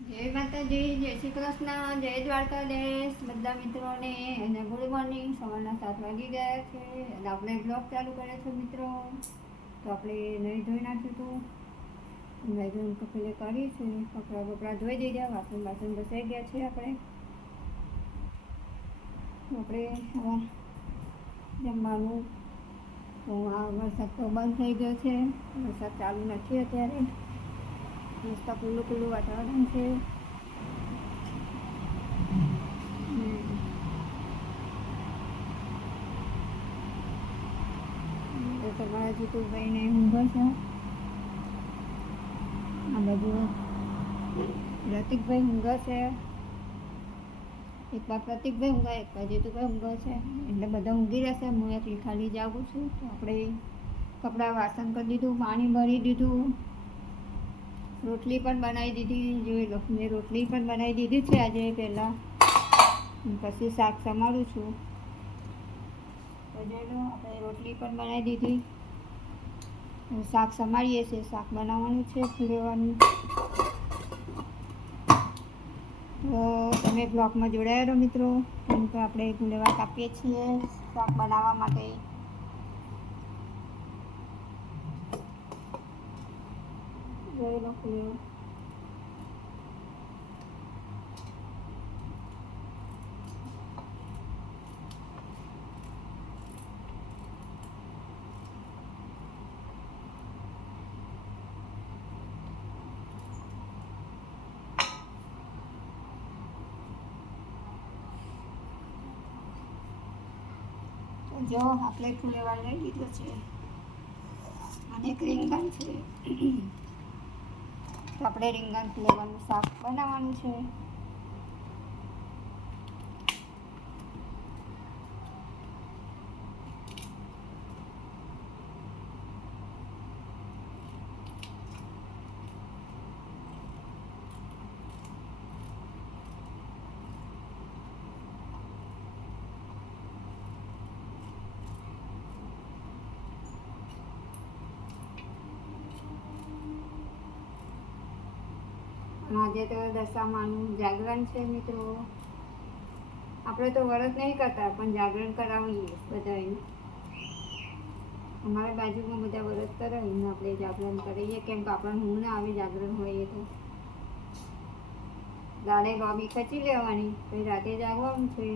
જય માતાજી, જય શ્રી કૃષ્ણ, જય દ્વારકાધીશ બધા મિત્રોને અને ગુડ મોર્નિંગ. સવારના 7 વાગી ગયા છે અને આપણે બ્લોગ ચાલુ કર્યો છે મિત્રો. તો આપણે નહીં ધોઈ નાખ્યું હતું, નહીં ધોઈને કપડે કરી છે, કપડાં ધોઈ દીધા, વાસણ ઘસાઈ ગયા છે. આપણે જમવાનું તો આ વરસાદ તો બંધ થઈ ગયો છે, વરસાદ ચાલુ નથી અત્યારે. મસ્ત ખુલ્લું વાતાવરણ છે. તો તમારા જીતુભાઈને ઊંઘે છે. આ બધું પ્રતિકભાઈ ઊંઘે છે. એક બાર પ્રતિકભાઈ ઊંઘે, એક બાર જીતુભાઈ ઊંઘે છે, એટલે બધા ઊંઘી રહેશે. હું એકલી ખાલી જાગું છું. તો આપણે કપડાં વાસણ કરી દીધું, પાણી ભરી દીધું, રોટલી પણ બનાવી દીધી. જોઈ લો, મેં રોટલી પણ બનાવી દીધી છે આજે પહેલાં. પછી શાક સમારું છું. તો જોઈ લો, આપણે રોટલી પણ બનાવી દીધી, શાક સમારીએ છીએ. શાક બનાવવાનું છે ફુલેવાનું. તો તમે બ્લોગમાં જોડાયા રહો મિત્રો. કેમ કે આપણે ફુલેવા કાપીએ છીએ શાક બનાવવા માટે. જોઈ લો ફુલેવા. જો આપણે ફુલેવા લઈ લીધો છે અને એક રીંગણ છે. તો આપણે રીંગણ ફુલેવાનું શાક બનાવવાનું છે. આજે તો દશામાનું જાગરણ છે મિત્રો. આપણે તો વ્રત નહીં કરતા, પણ જાગરણ કરાવીએ બધાને. અમારા બાજુમાં બધા વ્રત કરાવીને આપણે જાગરણ કરીએ. કેમ કે આપણને ઊંઘ ના આવે જાગરણ હોય એ તો. દાડે લોબી ખચી લેવાની, પછી રાતે જાગવાનું છે.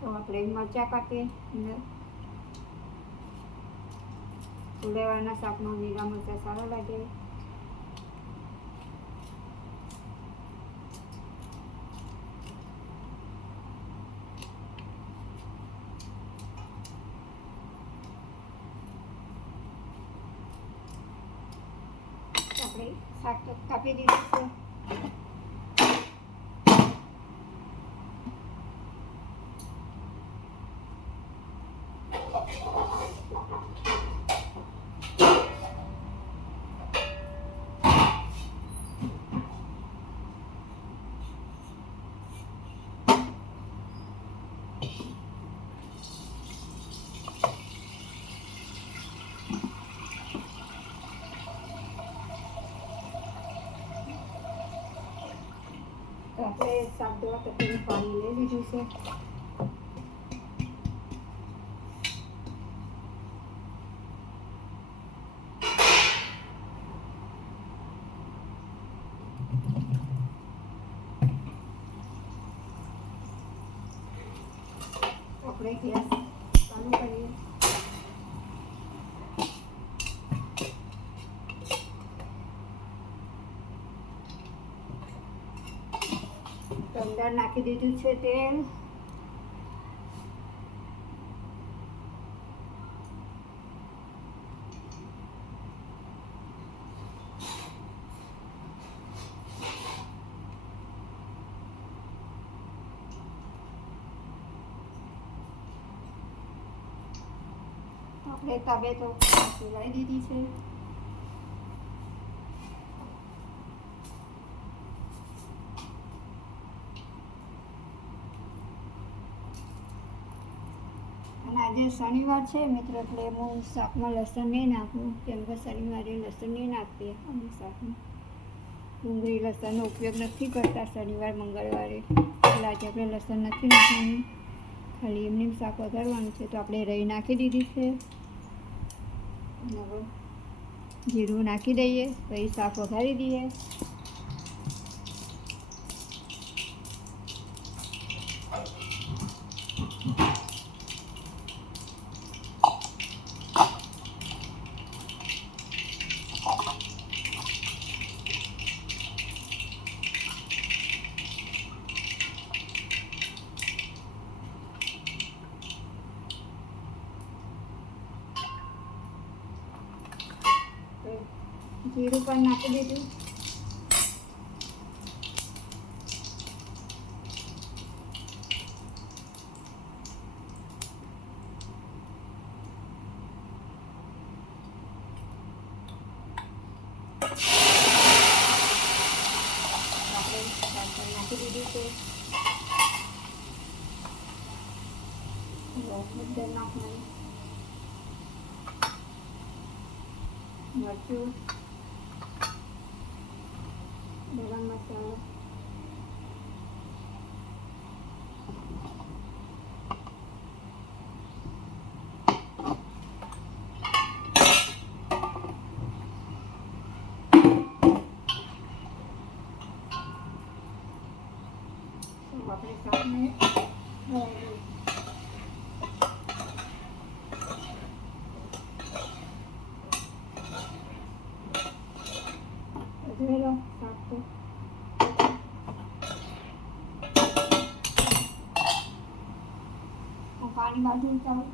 તો આપણે મરચાં કાપીએ. ફુલેવાના શાકમાં લીલા મરચાં સારા લાગે. આપણે શાક કાપી દીધું છે. તો આપણે શાક ધોવા કરતાં પાણી લઈ લીધું છે. આપણે ગેસ ચાલુ કરીએ. તો અંદર નાખી દીધું છે તેલ. આપણે તવે તો ચલાવી દીધી છે. અને આજે શનિવાર છે મિત્રો, એટલે હું શાકમાં લસણ નહીં નાખું, કેમ કે શનિવારે લસણ નહીં નાખીએ અમે શાકમાં. ડુંગળી લસણનો ઉપયોગ નથી કરતા શનિવાર મંગળવારે, એટલે આજે આપણે લસણ નથી નાખવાનું, ખાલી એમને શાક વઘારવાનું છે. તો આપણે રહી નાખી દીધી છે. હવે જીરું નાખી દઈએ, પછી શાક વઘારી દઈએ. જીરું પણ નાખી દીધું. આપણે નાખી દીધું છે. હળદર નાખવાનું, મરચું, ગરમ મસાલો, આપણે શાકને જોઈ લો. શાક તો પાણી બાજુ ઉતારું.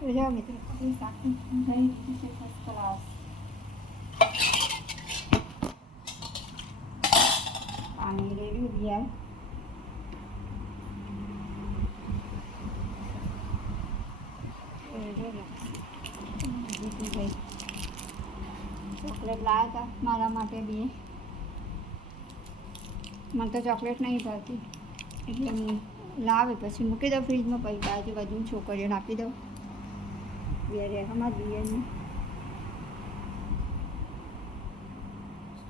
તો જાઓ મિત્રો, આપણી શાક થઈ ગઈ છે ફર્સ્ટ ક્લાસ. પાણી રેડ્યું ગયા. જીતી ગઈ. ચોકલેટ લાવ્યા હતા મારા માટે બી. મને તો ચોકલેટ નહીં ભાવતી, એટલે હું લાવે પછી મૂકી દઉં ફ્રીજમાં, પછી આજુબાજુ છોકરીઓને આપી દઉં. બે અમારા બિયરની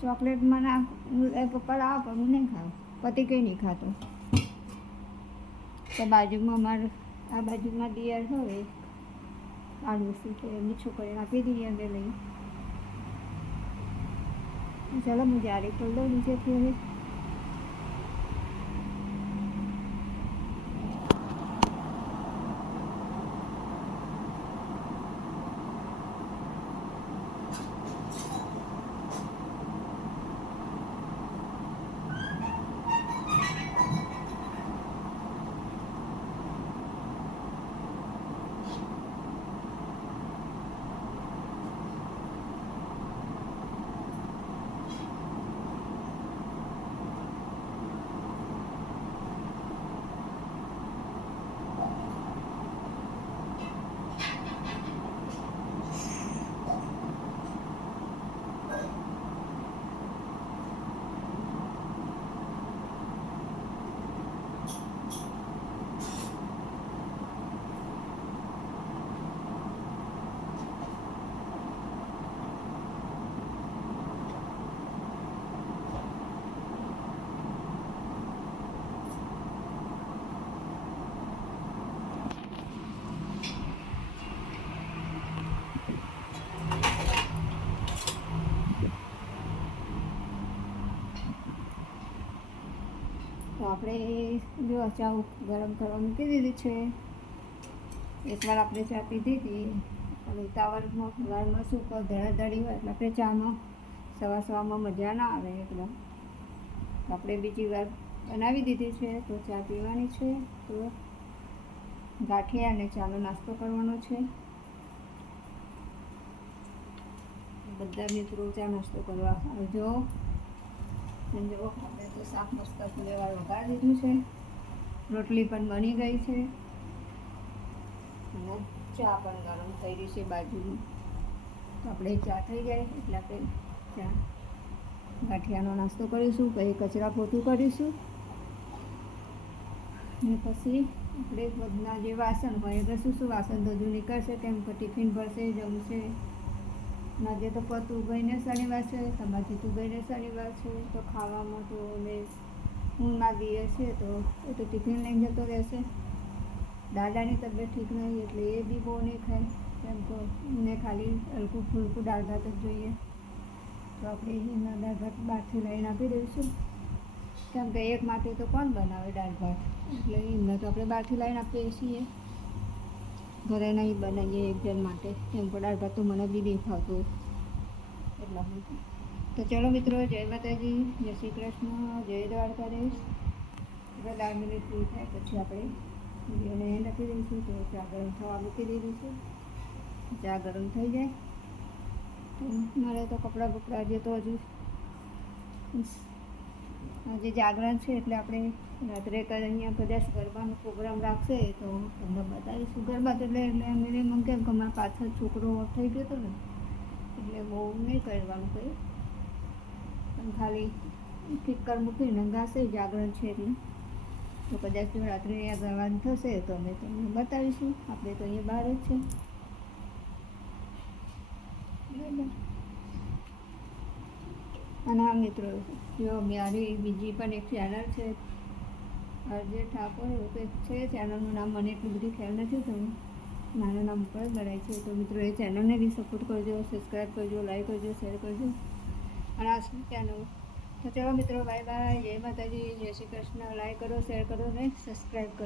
ચોકલેટ મને પપ્પા લાવે પણ હું નહીં ખાઉં, પતિ કંઈ નહીં ખાતો. તો બાજુમાં અમારે આ બાજુમાં દિયર હોય આડોશી, તો એમની છોકરીને આપી દઈએ અમે લઈ. ચાલો હું જારી કરી દઉં નીચેથી હવે. આપણે જો ચા ગરમ કરવા મૂકી દીધી છે. એકવાર આપણે ચા પીધી હતી. હવે ઉતાવળમાં સવારમાં શું ધડાધડી હોય એટલે આપણે ચામાં સવામાં મજા ના આવે એકદમ. આપણે બીજી વાર બનાવી દીધી છે તો ચા પીવાની છે. તો ગાંઠિયા અને ચાનો નાસ્તો કરવાનો છે. બધા મિત્રો ચા નાસ્તો કરવા આવજો. અને જો આપણે તો શાક મસ્ત ફુલેવાર વઘારી દીધું છે. રોટલી પણ બની ગઈ છે અને ચા પણ ગરમ થઈ રહી છે બાજુમાં. તો આપણે ચા થઈ જાય એટલે આપણે ચા ગાંઠિયાનો નાસ્તો કરીશું, પછી કચરા પોતું કરીશું અને પછી આપણે બધા જે વાસણ હોય એટલે શું વાસણ તો હજુ નીકળશે, કેમ કે ટિફિન ભરશે, જમશે. આજે તો પતું ગઈને શનિવાર છે, તમારી તું ગઈને શનિવાર છે, તો ખાવામાં તો ને ઊનમાં દીએ છે તો એ તો ટિફિન લઈને જતો રહેશે. દાદાની તબિયત ઠીક નહીં એટલે એ બી બહુ નહીં ખાય, કેમ કે એમને ખાલી હલકું ફૂલકું દાળ ભાત જ જોઈએ. તો આપણે એના દાળ ભાત બહારથી લઈને આપી દઈશું, કેમ કે એક માટે તો કોણ બનાવે દાળ ભાત, એટલે એમને તો આપણે બહારથી લઈને આપીએ છીએ. ઘરે નહીં બનાવીએ એક જણ માટે, કેમ કે દાળ ભાત તો મને બી નહીં ફાવતું એટલા માટે. તો ચલો મિત્રો, જય માતાજી, જય શ્રી કૃષ્ણ, જય દ્વારકાધીશ. આપણે 10 મિનિટ પૂરી થાય પછી આપણે વિડીયોને નાખી દઈશું. તો ચા ગરમ થવા મૂકી દીધું છે. ચા ગરમ થઈ જાય તો મારે તો કપડાં બપડા જે તો હજુ આજે જાગરણ છે એટલે આપણે રાત્રે અહીંયા કદાચ ગરબાનો પ્રોગ્રામ રાખશે તો તમને બતાવીશું. ગરબા તો એટલે મિનિમમ કેમ કે અમારા પાછળ છોકરો થઈ ગયો હતો ને એટલે બહુ નહીં કરવાનું કંઈ, પણ ખાલી ફિક્કર મૂકીને ગાશે. જાગરણ છે એટલે તો કદાચ જો રાત્રે અહીંયા ગરબાનું થશે તો અમે તમને બતાવીશું. આપણે તો અહીંયા બહાર જ છે બરાબર. અને હા મિત્રો, જો મારી બીજી પણ એક ચેનલ છે, અજય ઠાકોર એવું કંઈક છે. ચેનલનું નામ મને એટલું બધું ખ્યાલ નથી થયું, નાના નામ ઉપર બનાય છે. તો મિત્રો એ ચેનલને બી સપોર્ટ કરજો, સબસ્ક્રાઈબ કરજો, લાઈક કરજો, શેર કરજો. અને આ શું ચેનલ. તો ચલો મિત્રો, બાય બાય, જય માતાજી, જય શ્રી કૃષ્ણ. લાઈક કરો, શેર કરો ને સબસ્ક્રાઈબ કરો.